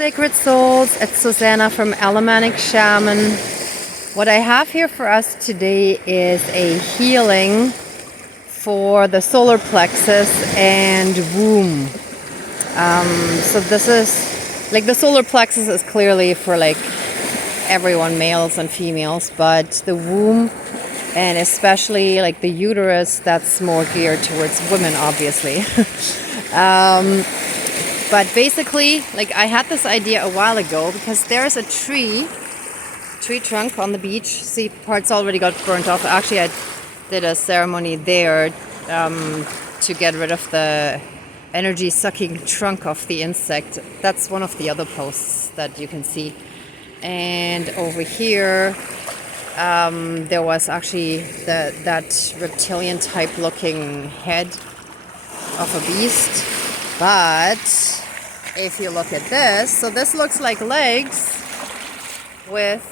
Sacred Souls, it's Susanna from Alamanic Shaman. What I have here for us today is a healing for the solar plexus and womb. So this is, like, the solar plexus is clearly for like everyone, males and females, but the womb and especially like the uterus, that's more geared towards women, obviously. But basically, like, I had this idea a while ago because there's a tree trunk on the beach. See, parts already got burnt off. Actually, I did a ceremony there to get rid of the energy-sucking trunk of the insect. That's one of the other posts that you can see. And over here, there was actually that reptilian-type looking head of a beast. But if you look at this, so this looks like legs with,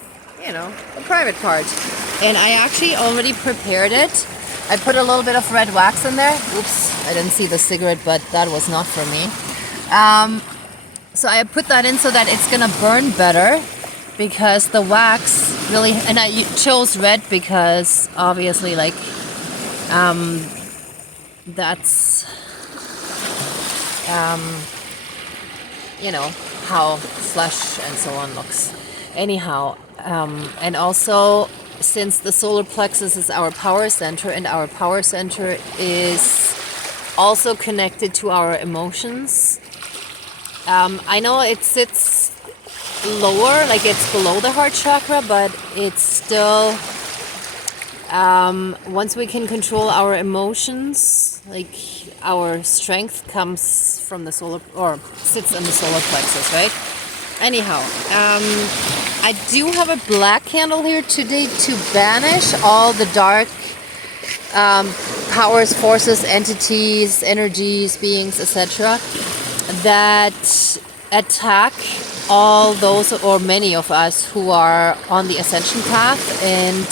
you know, the private part. And I actually already prepared it. I put a little bit of red wax in there. Oops, I didn't see the cigarette, but that was not for me. So I put that in so that it's gonna burn better, because the wax really, and I chose red because obviously, like, that's you know, how flesh and so on looks. Anyhow, and also, since the solar plexus is our power center, and our power center is also connected to our emotions, I know it sits lower, like it's below the heart chakra, but it's still, once we can control our emotions, like, our strength comes from the solar, or sits in the solar plexus, right? Anyhow, I do have a black candle here today to banish all the dark powers, forces, entities, energies, beings, etc. that attack all those, or many of us, who are on the ascension path, and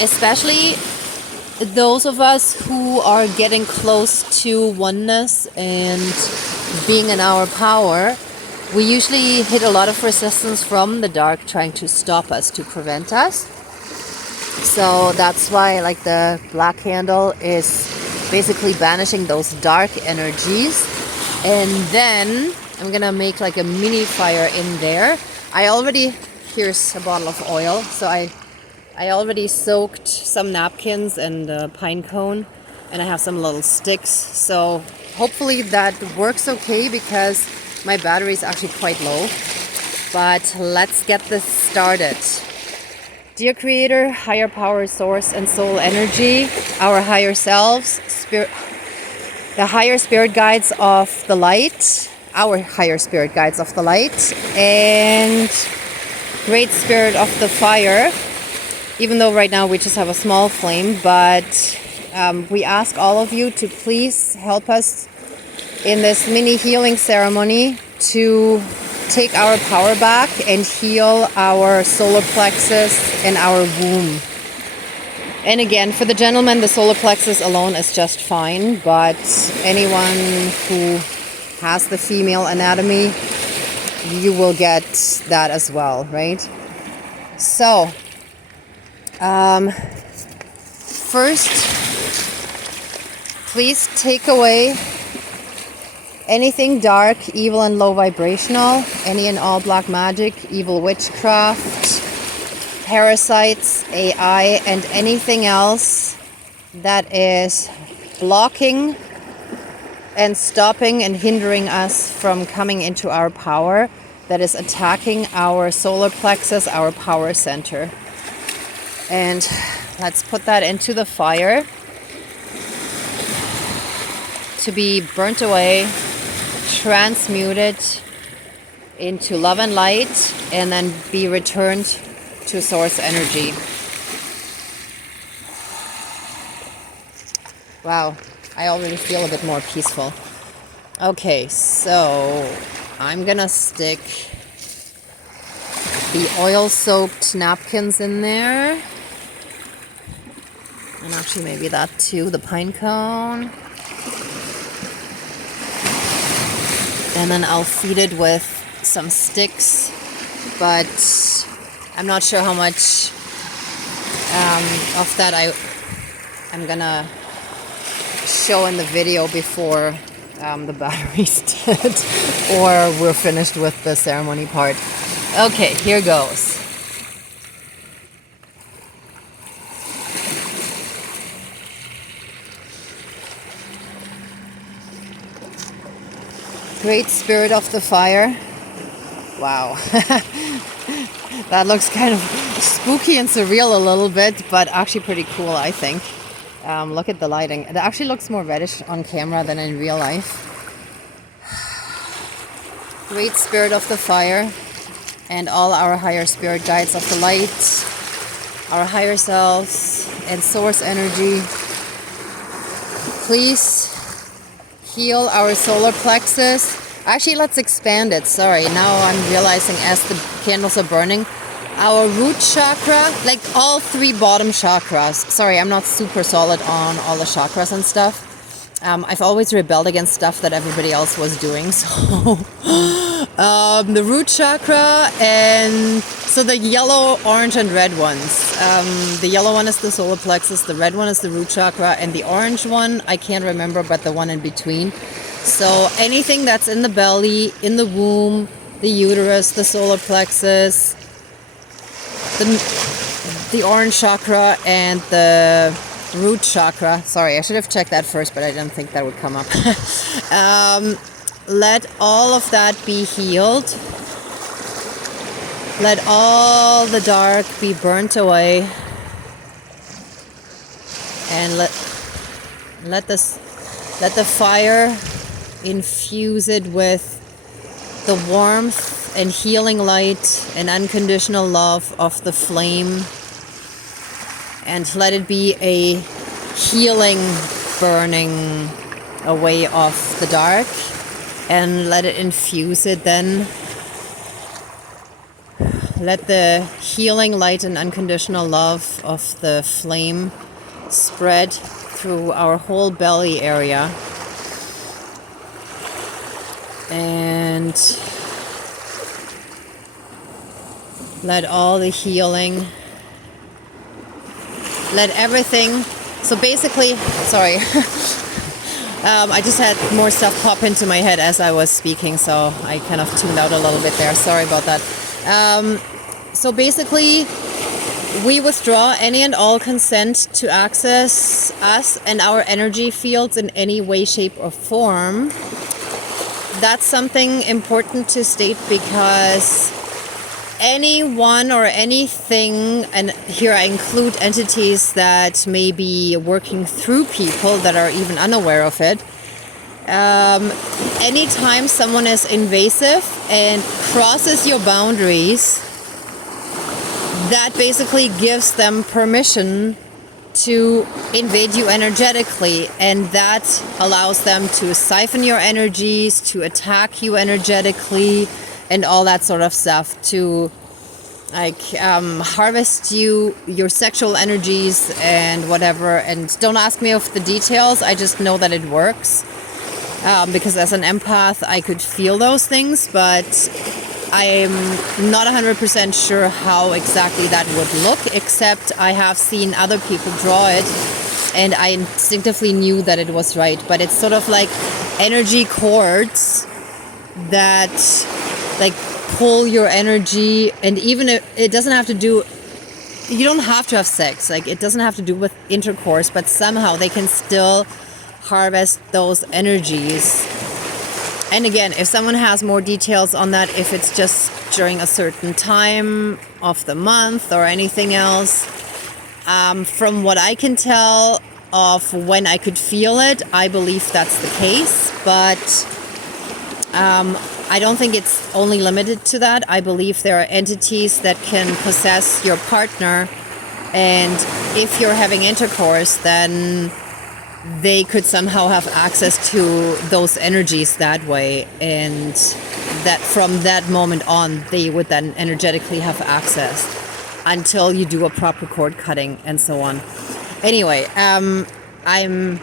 especially those of us who are getting close to oneness and being in our power. We usually hit a lot of resistance from the dark, trying to stop us, to prevent us. So that's why, like, the black candle is basically banishing those dark energies. And then I'm gonna make like a mini fire in there. Here's a bottle of oil. So I already soaked some napkins and a pine cone, and I have some little sticks. So hopefully that works okay, because my battery is actually quite low. But let's get this started. Dear Creator, higher power, source, and soul energy, our higher selves, the higher spirit guides of the light, our higher spirit guides of the light, and great spirit of the fire. Even though right now we just have a small flame, but we ask all of you to please help us in this mini healing ceremony to take our power back and heal our solar plexus and our womb. And again, for the gentleman, the solar plexus alone is just fine, but anyone who has the female anatomy, you will get that as well, right? So, first, please take away anything dark, evil, and low vibrational, any and all black magic, evil witchcraft, parasites, AI, and anything else that is blocking and stopping and hindering us from coming into our power, that is attacking our solar plexus, our power center. And let's put that into the fire to be burnt away, transmuted into love and light, and then be returned to source energy. Wow, I already feel a bit more peaceful. Okay, so I'm gonna stick the oil-soaked napkins in there. And actually maybe that too, the pine cone. And then I'll feed it with some sticks, but I'm not sure how much of that I'm gonna show in the video before the battery's dead or we're finished with the ceremony part. Okay, here goes. Great Spirit of the Fire. Wow. That looks kind of spooky and surreal a little bit, but actually pretty cool, I think. Look at the lighting. It actually looks more reddish on camera than in real life. Great Spirit of the Fire and all our higher spirit guides of the light, our higher selves and source energy. Please heal our solar plexus. Actually, let's expand it. Sorry, now I'm realizing as the candles are burning, our root chakra, like all 3 bottom chakras. Sorry, I'm not super solid on all the chakras and stuff. I've always rebelled against stuff that everybody else was doing. So the root chakra, and so the yellow, orange, and red ones. The yellow one is the solar plexus, the red one is the root chakra, and the orange one, I can't remember, but the one in between. So anything that's in the belly, in the womb, the uterus, the solar plexus, the orange chakra, and the root chakra. Sorry, I should have checked that first, but I didn't think that would come up. Let all of that be healed. Let all the dark be burnt away. And let the fire infuse it with the warmth and healing light and unconditional love of the flame. And let it be a healing burning away of the dark. And let it infuse it then. Let the healing light and unconditional love of the flame spread through our whole belly area. And let all the healing, let everything, so basically, sorry, I just had more stuff pop into my head as I was speaking, so I kind of tuned out a little bit there, sorry about that. So basically, we withdraw any and all consent to access us and our energy fields in any way, shape, or form. That's something important to state because anyone or anything, and here I include entities that may be working through people that are even unaware of it. Anytime someone is invasive and crosses your boundaries, that basically gives them permission to invade you energetically, and that allows them to siphon your energies, to attack you energetically, and all that sort of stuff, to like harvest your sexual energies and whatever. And don't ask me of the details, I just know that it works, because as an empath I could feel those things, but I'm not 100% sure how exactly that would look, except I have seen other people draw it and I instinctively knew that it was right. But it's sort of like energy cords that like pull your energy, and even if it doesn't have to do, you don't have to have sex, like it doesn't have to do with intercourse, but somehow they can still harvest those energies. And again, if someone has more details on that, if it's just during a certain time of the month or anything else, from what I can tell of when I could feel it, I believe that's the case. But I don't think it's only limited to that. I believe there are entities that can possess your partner, and if you're having intercourse, then they could somehow have access to those energies that way, and that from that moment on they would then energetically have access until you do a proper cord cutting and so on. Anyway, I'm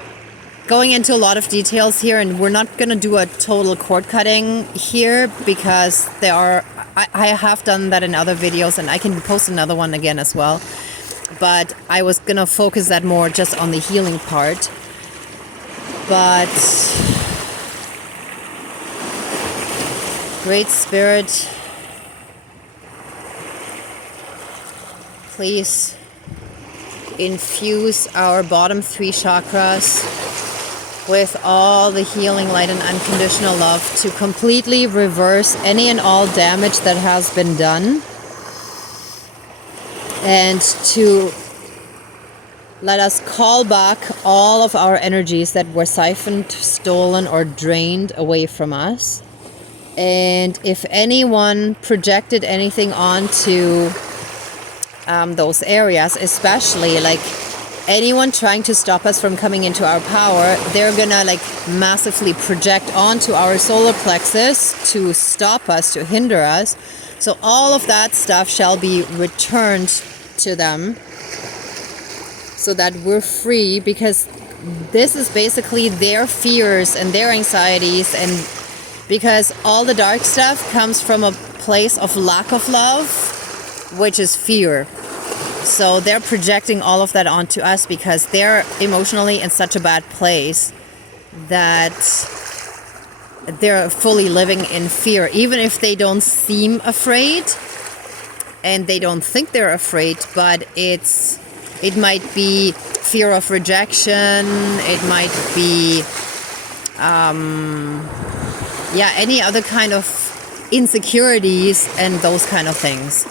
going into a lot of details here, and we're not going to do a total cord cutting here because I have done that in other videos, and I can post another one again as well. But I was going to focus that more just on the healing part. But Great Spirit, please infuse our bottom 3 chakras with all the healing light and unconditional love to completely reverse any and all damage that has been done, and to let us call back all of our energies that were siphoned, stolen, or drained away from us. And if anyone projected anything onto those areas, especially like anyone trying to stop us from coming into our power, they're gonna like massively project onto our solar plexus to stop us, to hinder us. So all of that stuff shall be returned to them so that we're free, because this is basically their fears and their anxieties, and because all the dark stuff comes from a place of lack of love, which is fear. So they're projecting all of that onto us because they're emotionally in such a bad place that they're fully living in fear, even if they don't seem afraid and they don't think they're afraid. But it might be fear of rejection, it might be any other kind of insecurities and those kind of things.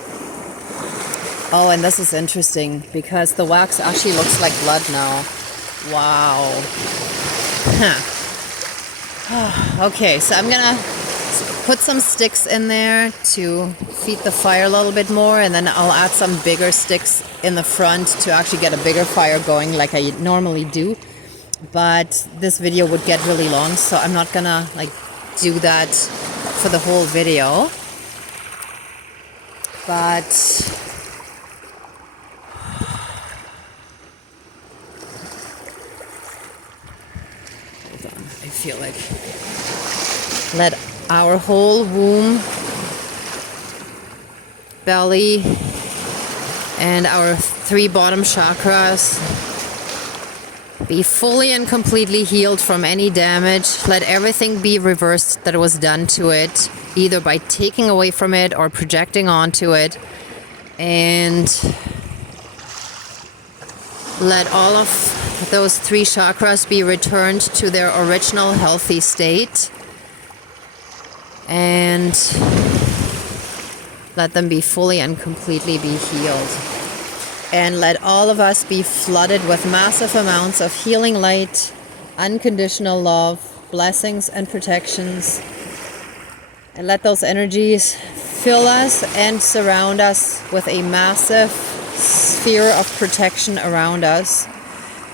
Oh, and this is interesting because the wax actually looks like blood now. Wow. Okay, so I'm gonna put some sticks in there to feed the fire a little bit more, and then I'll add some bigger sticks in the front to actually get a bigger fire going like I normally do. But this video would get really long, so I'm not gonna like do that for the whole video. But I feel like let our whole womb, belly, and our 3 bottom chakras be fully and completely healed from any damage. Let everything be reversed that was done to it, either by taking away from it or projecting onto it. And let all of those 3 chakras be returned to their original healthy state. And let them be fully and completely be healed. And let all of us be flooded with massive amounts of healing light, unconditional love, blessings and protections. And let those energies fill us and surround us with a massive sphere of protection around us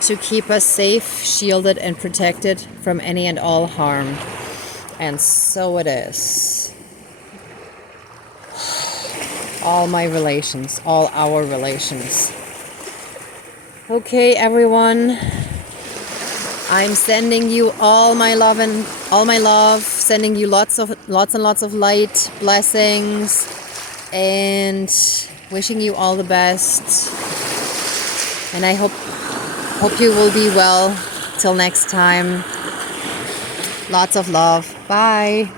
to keep us safe, shielded, and protected from any and all harm. And so it is. All my relations, all our relations. Okay, everyone. I'm sending you all my love and all my love, sending you lots and lots of light, blessings, and wishing you all the best. And I hope you will be well. Till next time. Lots of love. Bye.